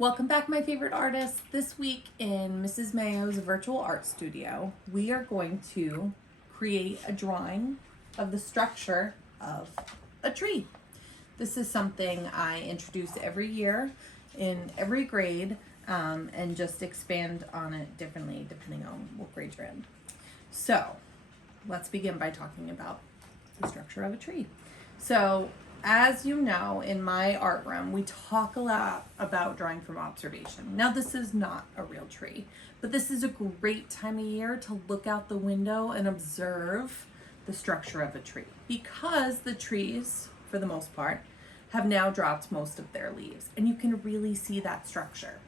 Welcome back, my favorite artists. This week in Mrs. Mayo's virtual art studio, we are going to create a drawing of the structure of a tree. This is something I introduce every year in every grade and just expand on it differently depending on what grade you're in. So let's begin by talking about the structure of a tree. So as you know, in my art room, we talk a lot about drawing from observation. Now, this is not a real tree, but this is a great time of year to look out the window and observe the structure of a tree because the trees, for the most part, have now dropped most of their leaves, and you can really see that structure.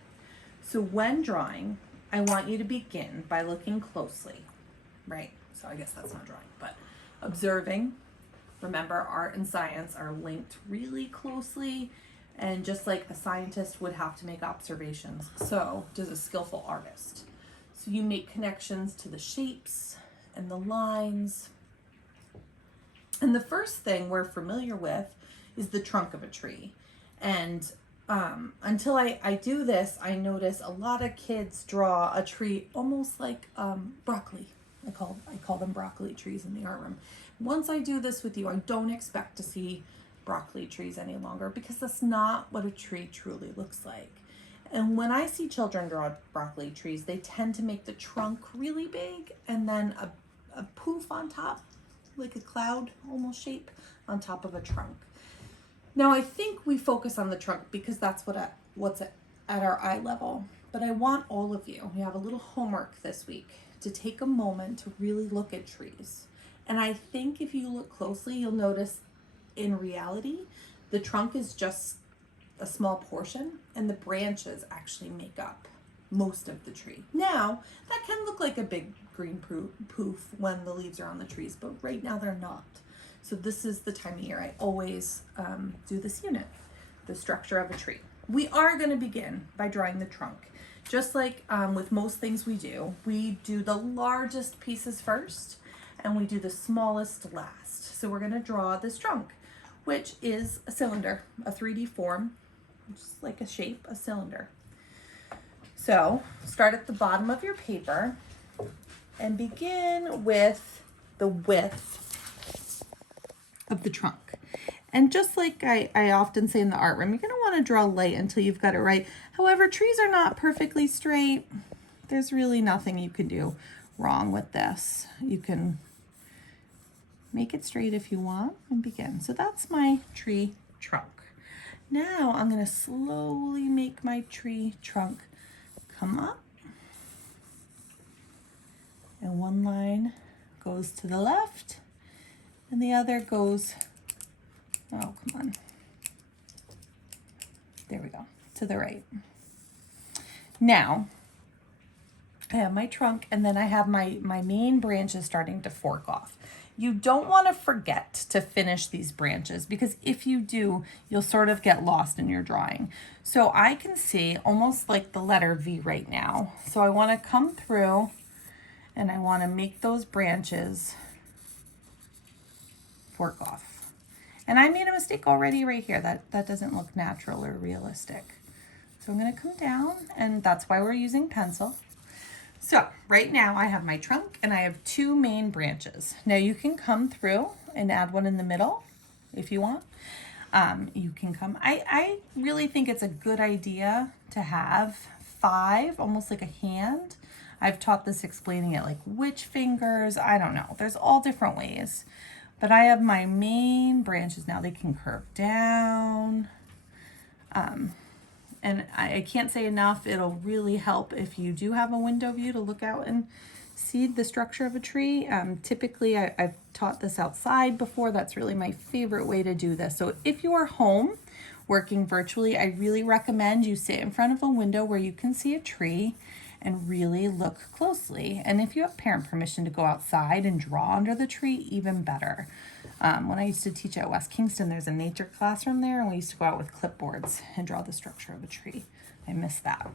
So when drawing, I want you to begin by looking closely, right? So I guess that's not drawing, but observing. Remember, art and science are linked really closely, and just like a scientist would have to make observations, so does a skillful artist. So you make connections to the shapes and the lines. And the first thing we're familiar with is the trunk of a tree. And until I do this, I notice a lot of kids draw a tree almost like broccoli. I call them broccoli trees in the art room. Once I do this with you, I don't expect to see broccoli trees any longer because that's not what a tree truly looks like. And when I see children draw broccoli trees, they tend to make the trunk really big and then a poof on top, like a cloud almost shape on top of a trunk. Now I think we focus on the trunk because that's what's at our eye level. But I want all of you have a little homework this week to take a moment to really look at trees. And I think if you look closely, you'll notice in reality, the trunk is just a small portion and the branches actually make up most of the tree. Now, that can look like a big green poof when the leaves are on the trees, but right now they're not. So this is the time of year I always do this unit, the structure of a tree. We are going to begin by drawing the trunk. Just like with most things we do the largest pieces first and we do the smallest last. So we're going to draw this trunk, which is a cylinder, a 3D form, just like a shape, a cylinder. So start at the bottom of your paper and begin with the width of the trunk. And just like I often say in the art room, you're going to want to draw light until you've got it right. However, trees are not perfectly straight. There's really nothing you can do wrong with this. You can make it straight if you want and begin. So that's my tree trunk. Now I'm going to slowly make my tree trunk come up. And one line goes to the left and the other goes, oh, come on. There we go, to the right. Now, I have my trunk and then I have my main branches starting to fork off. You don't want to forget to finish these branches because if you do, you'll sort of get lost in your drawing. So I can see almost like the letter V right now. So I want to come through and I want to make those branches fork off. And I made a mistake already right here. That doesn't look natural or realistic. So I'm going to come down, and that's why we're using pencil. So right now I have my trunk and I have two main branches. Now you can come through and add one in the middle if you want. You can come, I really think it's a good idea to have 5, almost like a hand. I've taught this explaining it like which fingers, I don't know. There's all different ways. But I have my main branches now. They can curve down. And I can't say enough, it'll really help if you do have a window view to look out and see the structure of a tree. Typically, I've taught this outside before. That's really my favorite way to do this. So if you are home working virtually, I really recommend you sit in front of a window where you can see a tree and really look closely. And if you have parent permission to go outside and draw under the tree, even better. When I used to teach at West Kingston, there's a nature classroom there, and we used to go out with clipboards and draw the structure of a tree. I miss that.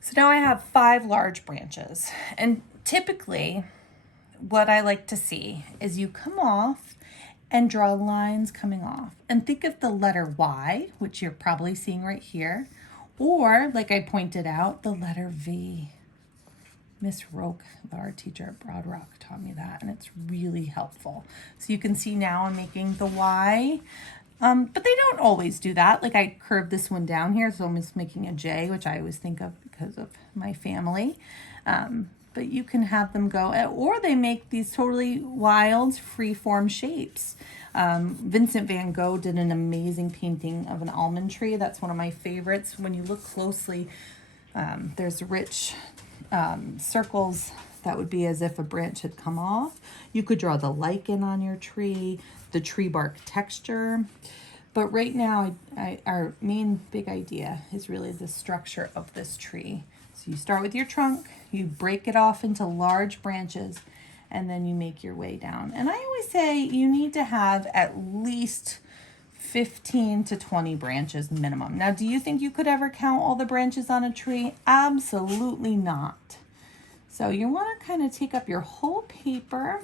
So now I have 5 large branches. And typically, what I like to see is you come off and draw lines coming off. And think of the letter Y, which you're probably seeing right here, Or, like I pointed out, the letter V. Miss Roke, the art teacher at Broad Rock, taught me that, and it's really helpful. So you can see now I'm making the Y, but they don't always do that. Like I curved this one down here, so I'm just making a J, which I always think of because of my family. But you can have them go, or they make these totally wild free-form shapes. Vincent van Gogh did an amazing painting of an almond tree. That's one of my favorites. When you look closely, there's rich circles that would be as if a branch had come off. You could draw the lichen on your tree, the tree bark texture. But right now, our main big idea is really the structure of this tree. So you start with your trunk, you break it off into large branches, and then you make your way down. And I always say you need to have at least 15 to 20 branches minimum. Now, do you think you could ever count all the branches on a tree? Absolutely not. So you want to kind of take up your whole paper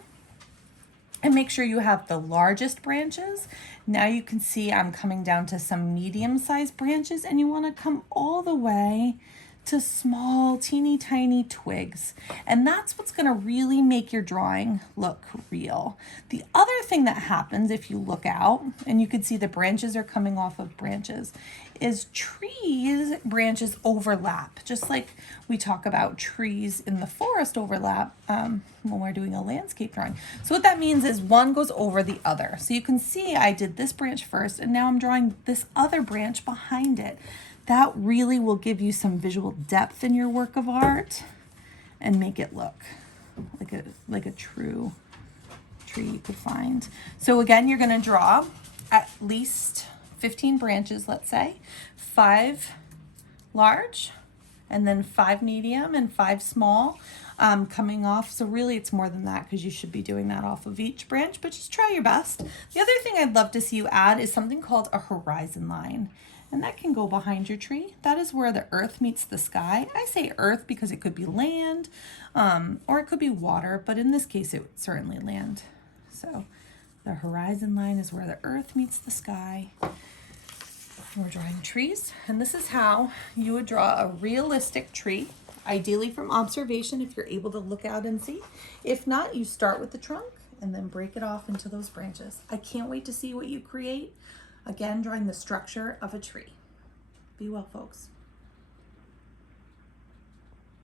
and make sure you have the largest branches. Now you can see I'm coming down to some medium-sized branches, and you want to come all the way to small, teeny tiny twigs. And that's what's gonna really make your drawing look real. The other thing that happens if you look out, and you can see the branches are coming off of branches, is trees branches overlap, just like we talk about trees in the forest overlap when we're doing a landscape drawing. So what that means is one goes over the other. So you can see I did this branch first, and now I'm drawing this other branch behind it. That really will give you some visual depth in your work of art and make it look like a true tree you could find. So again, you're going to draw at least 15 branches, let's say, 5 large, and then 5 medium and 5 small coming off. So really it's more than that, because you should be doing that off of each branch, but just try your best. The other thing I'd love to see you add is something called a horizon line. And that can go behind your tree. That is where the earth meets the sky. I say earth because it could be land, or it could be water, but in this case it would certainly land. So the horizon line is where the earth meets the sky. We're drawing trees, and this is how you would draw a realistic tree, ideally from observation if you're able to look out and see. If not, you start with the trunk and then break it off into those branches. I can't wait to see what you create. Again, drawing the structure of a tree. Be well, folks.